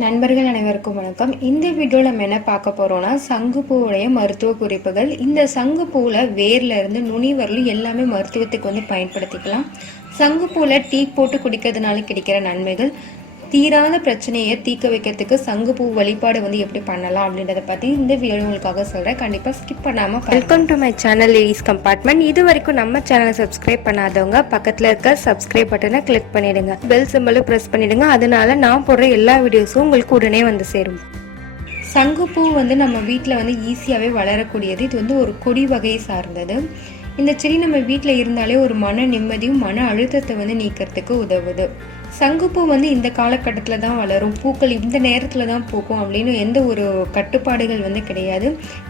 நண்பர்கள் அனைவருக்கும் வணக்கம். இந்த வீடியோவில் நம்ம என்ன பார்க்க போறோம்னா சங்குப்பூவுடைய மருத்துவ குறிப்புகள். இந்த சங்குப்பூவில் வேர்ல இருந்து நுனி வரலும் எல்லாமே மருத்துவத்துக்கு பயன்படுத்திக்கலாம். சங்குப்பூவில் டீ போட்டு குடிக்கிறதுனால கிடைக்கிற நன்மைகள், தீராத பிரச்சனையை தீர்க்க வைக்கிறதுக்கு சங்குப்பூ வழிபாடு எப்படி பண்ணலாம் அப்படின்றத பற்றி இந்த வீடியோ உங்களுக்காக சொல்கிறேன். கண்டிப்பாக ஸ்கிப் பண்ணாமல். Welcome to my channel ladies compartment. இது வரைக்கும் நம்ம சேனலை சப்ஸ்கிரைப் பண்ணாதவங்க பக்கத்தில் இருக்க சப்ஸ்கிரைப் பட்டனை கிளிக் பண்ணிடுங்க, பெல் சிம்பலும் ப்ரெஸ் பண்ணிடுங்க. அதனால நான் போடுற எல்லா வீடியோஸும் உங்களுக்கு உடனே சேரும். சங்குப்பூ நம்ம வீட்டில் ஈஸியாகவே வளரக்கூடியது. இது ஒரு கொடி வகையை சார்ந்தது. இந்த செடி நம்ம வீட்டில் இருந்தாலே ஒரு மன நிம்மதியும் மன அழுத்தத்தை நீக்கிறதுக்கு உதவுது. சங்குப்பூ இந்த காலகட்டத்தில் தான் வளரும், பூக்கள் இந்த நேரத்தில் தான் பூக்கும் அப்படின்னு எந்த ஒரு கட்டுப்பாடுகள் கிடையாது.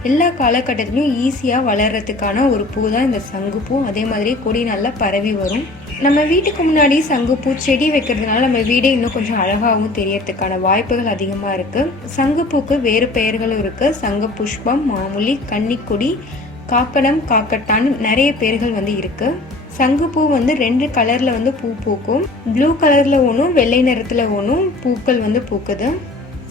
எல்லா காலகட்டத்திலையும் ஈஸியாக வளர்கிறதுக்கான ஒரு பூ தான் இந்த சங்குப்பூ. அதே மாதிரி கொடி நல்லா பரவி வரும். நம்ம வீட்டுக்கு முன்னாடி சங்குப்பூ செடி வைக்கிறதுனால நம்ம வீடே இன்னும் கொஞ்சம் அழகாகவும் தெரியறதுக்கான வாய்ப்புகள் அதிகமாக இருக்குது. சங்குப்பூக்கு வேறு பெயர்களும் இருக்குது. சங்கு புஷ்பம், மாமுலி, கன்னிக்குடி, காக்கடம், காக்கட்டான்னு நிறைய பேர்கள் இருக்கு. சங்குப்பூ 2 கலர்ல பூ பூக்கும். ப்ளூ கலர்ல ஒன்றும் வெள்ளை நிறத்துல ஒன்றும் பூக்கள் பூக்குது.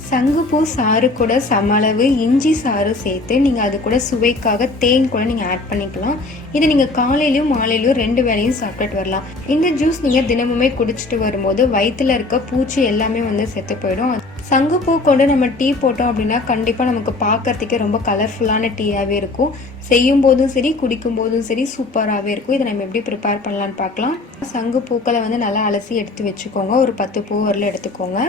சங்குப்பூ சாறு கூட சமளவு இஞ்சி சாறு சேர்த்து நீங்கள் அது கூட சுவைக்காக தேன் கூட நீங்கள் ஆட் பண்ணிக்கலாம். இதை நீங்கள் காலையிலையும் மாலையிலையும் 2 வேளையும் சாப்பிட்டுட்டு வரலாம். இந்த ஜூஸ் நீங்கள் தினமுமே குடிச்சிட்டு வரும்போது வயிற்றுல இருக்க பூச்சி எல்லாமே செத்து போயிடும். சங்குப்பூ கொண்டு நம்ம டீ போட்டோம் அப்படின்னா கண்டிப்பாக நமக்கு பார்க்கறதுக்கே ரொம்ப கலர்ஃபுல்லான டீயாகவே இருக்கும். செய்யும் போதும் சரி குடிக்கும் போதும் சரி சூப்பராகவே இருக்கும். இதை நம்ம எப்படி ப்ரிப்பேர் பண்ணலான்னு பார்க்கலாம். சங்குப்பூக்களை நல்லா அலசி எடுத்து வச்சுக்கோங்க. ஒரு 10 பூ வரல எடுத்துக்கோங்க.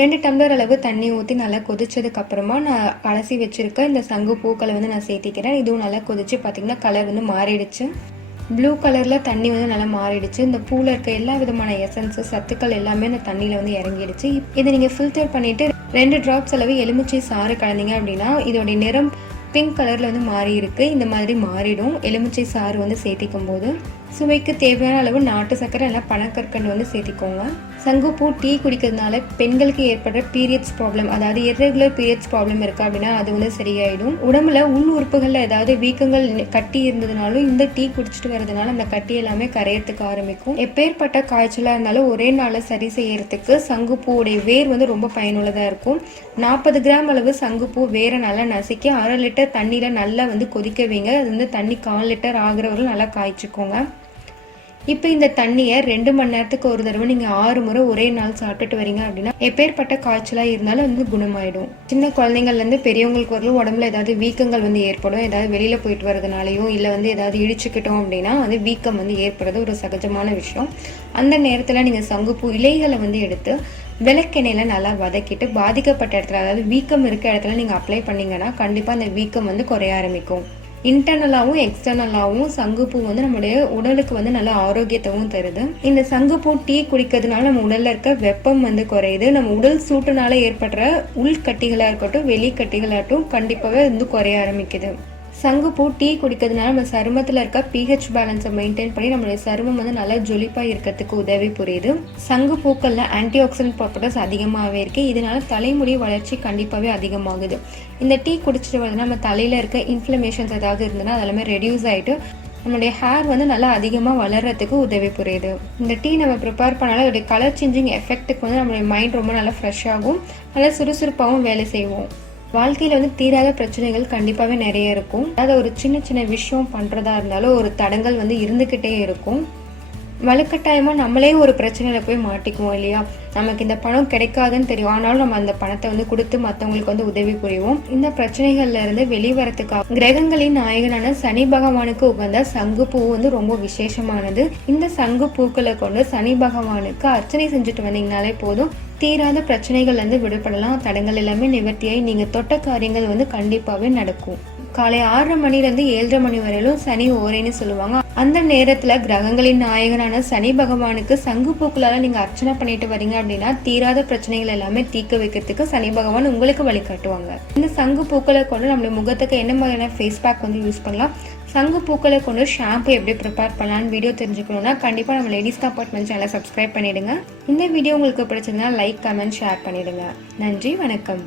2 டம்ளர் அளவு தண்ணி ஊற்றி நல்லா கொதிச்சதுக்கு அப்புறமா நான் அலசி வச்சிருக்க இந்த சங்கு பூக்களை நான் சேர்த்திக்கிறேன். இதுவும் நல்லா கொதிச்சு பார்த்தீங்கன்னா கலர் மாறிடுச்சு. ப்ளூ கலரில் தண்ணி நல்லா மாறிடுச்சு. இந்த பூவில் இருக்க எல்லா விதமான எசன்ஸு சத்துக்கள் எல்லாமே இந்த தண்ணியில் இறங்கிடுச்சு. இதை நீங்கள் ஃபில்டர் பண்ணிவிட்டு 2 ட்ராப்ஸ் அளவு எலுமிச்சை சாறு கலந்தீங்க அப்படின்னா இதோடைய நிறம் பிங்க் கலரில் மாறி இருக்கு. இந்த மாதிரி மாறிடும் எலுமிச்சை சாறு சேர்த்திக்கும் போது. சுவைக்கு தேவையான அளவு நாட்டு சர்க்கரை இல்லை பனக்கற்கண்டு சேர்த்திக்கோங்க. சங்குப்பூ டீ குடிக்கிறதுனால பெண்களுக்கு ஏற்படுற பீரியட்ஸ் ப்ராப்ளம், அதாவது இர்ரெகுலர் பீரியட்ஸ் ப்ராப்ளம் இருக்கு அப்படின்னா அது சரியாயிடும். உடம்புல உள் உறுப்புகளில் ஏதாவது வீக்கங்கள் கட்டி இருந்ததுனாலும் இந்த டீ குடிச்சிட்டு வரதுனால அந்த கட்டி எல்லாமே கரையறதுக்கு ஆரம்பிக்கும். எப்பேற்பட்ட காய்ச்சலாக இருந்தாலும் ஒரே நாளில் சரி செய்யறதுக்கு சங்குப்பூடைய வேர் ரொம்ப பயனுள்ளதாக இருக்கும். 40 கிராம் அளவு சங்குப்பூ வேரை நல்லா நசுக்கி 1/2 லிட்டர் தண்ணியில் நல்லா கொதிக்க வைங்க. அது தண்ணி 1/4 லிட்டர் ஆகிறவரை நல்லா காய்ச்சிக்கோங்க. இப்போ இந்த தண்ணியை 2 மணி நேரத்துக்கு ஒரு தடவை நீங்கள் 6 முறை ஒரே நாள் சாப்பிட்டுட்டு வரீங்க அப்படின்னா எப்பேற்பட்ட காய்ச்சலாக இருந்தாலும் குணமாயிடும். சின்ன குழந்தைங்கள்லேருந்து பெரியவங்களுக்கு வரலும் உடம்புல ஏதாவது வீக்கங்கள் ஏற்படும். ஏதாவது வெளியில் போயிட்டு வரதுனாலையும் இல்லை ஏதாவது இடிச்சுக்கிட்டோம் அப்படின்னா வீக்கம் ஏற்படுறது ஒரு சகஜமான விஷயம். அந்த நேரத்தில் நீங்கள் சங்குப்பூ இலைகளை எடுத்து விளக்கெண்ணெயில் நல்லா வதக்கிட்டு பாதிக்கப்பட்ட இடத்துல, அதாவது வீக்கம் இருக்க இடத்துல நீங்கள் அப்ளை பண்ணிங்கன்னா கண்டிப்பாக அந்த வீக்கம் குறைய ஆரம்பிக்கும். இன்டர்னலாகவும் எக்ஸ்டர்னலாகவும் சங்குப்பூ நம்மளுடைய உடலுக்கு நல்ல ஆரோக்கியத்தையும் தருது. இந்த சங்குப்பூ டீ குடிக்கிறதுனால நம்ம உடல்ல இருக்க வெப்பம் குறையுது. நம்ம உடல் சூட்டுனால ஏற்படுற உள்கட்டிகளா இருக்கட்டும் வெளிக்கட்டிகளாகட்டும் கண்டிப்பாகவே குறைய ஆரம்பிக்குது. சங்குப்பூ டீ குடிக்கிறதுனால நம்ம சருமத்தில் இருக்க பிஹெச் பேலன்ஸை மெயின்டைன் பண்ணி நம்மளுடைய சருமம் நல்லா ஜொலிப்பாக இருக்கிறதுக்கு உதவி புரியுது. சங்கு பூக்கள்ல ஆன்டி ஆக்சிடென்ட் ப்ராப்பர்ட்டிஸ் அதிகமாகவே இருக்கு. இதனால தலைமுடி வளர்ச்சி கண்டிப்பாகவே அதிகமாகுது. இந்த டீ குடிச்சிட்டு வரதுனா நம்ம தலையில இருக்க இன்ஃப்ளமேஷன்ஸ் ஏதாவது இருந்ததுன்னா அதெல்லாமே ரெடியூஸ் ஆகிட்டு நம்மளுடைய ஹேர் நல்லா அதிகமாக வளர்கிறதுக்கு உதவி புரியுது. இந்த டீ நம்ம ப்ரிப்பேர் பண்ணாலும் அதோடைய கலர் சேஞ்சிங் எஃபெக்ட்டுக்கு நம்மளுடைய மைண்ட் ரொம்ப நல்லா ஃப்ரெஷ்ஷாகவும் நல்லா சுறுசுறுப்பாகவும் வேலை செய்வோம். வாழ்க்கையில் தீராத பிரச்சனைகள் கண்டிப்பாகவே நிறைய இருக்கும். அதாவது ஒரு சின்ன சின்ன விஷயம் பண்ணுறதா இருந்தாலும் ஒரு தடங்கள் இருந்துக்கிட்டே இருக்கும். வலுக்கட்டாயமாக நம்மளே ஒரு பிரச்சனையில் போய் மாட்டிக்குவோம் இல்லையா? நமக்கு இந்த பணம் கிடைக்காதுன்னு தெரியும், ஆனாலும் நம்ம அந்த பணத்தை கொடுத்து மற்றவங்களுக்கு உதவி புரிவோம். இந்த பிரச்சனைகள்ல இருந்து வெளிவரத்துக்காக கிரகங்களின் நாயகனான சனி பகவானுக்கு உகந்த சங்குப்பூ ரொம்ப விசேஷமானது. இந்த சங்கு பூக்களை கொண்டு சனி பகவானுக்கு அர்ச்சனை செஞ்சுட்டு வந்தீங்கனாலே போதும், தீராத பிரச்சனைகள்ல இருந்து விடுபடலாம். தடங்கள் எல்லாமே நிவர்த்தியாகி நீங்க தொட்ட காரியங்கள் கண்டிப்பாவே நடக்கும். காலை 6:30 மணிலேருந்து 7:30 மணி வரையிலும் சனி ஓரைன்னு சொல்லுவாங்க. அந்த நேரத்துல கிரகங்களின் நாயகனான சனி பகவானுக்கு சங்கு பூக்களால நீங்க அர்ச்சனை பண்ணிட்டு வரீங்க அப்படின்னா தீராத பிரச்சனைகள் எல்லாமே தீர்க்க வைக்கிறதுக்கு சனி பகவான் உங்களுக்கு வழிகாட்டுவாங்க. இந்த சங்கு பூக்களை கொண்டு நம்மளுடைய முகத்துக்கு என்ன மாதிரியான ஃபேஸ் பேக் யூஸ் பண்ணலாம், சங்கு பூக்களை கொண்டு ஷாம்பு எப்படி ப்ரிப்பேர் பண்ணலான்னு வீடியோ தெரிஞ்சுக்கணும்னா கண்டிப்பாக நம்ம லேடிஸ் கம்பார்ட்மெண்ட் சேனலை சப்ஸ்கிரைப் பண்ணிடுங்க. இந்த வீடியோ உங்களுக்கு பிடிச்சிருந்தா லைக், கமெண்ட், ஷேர் பண்ணிடுங்க. நன்றி, வணக்கம்.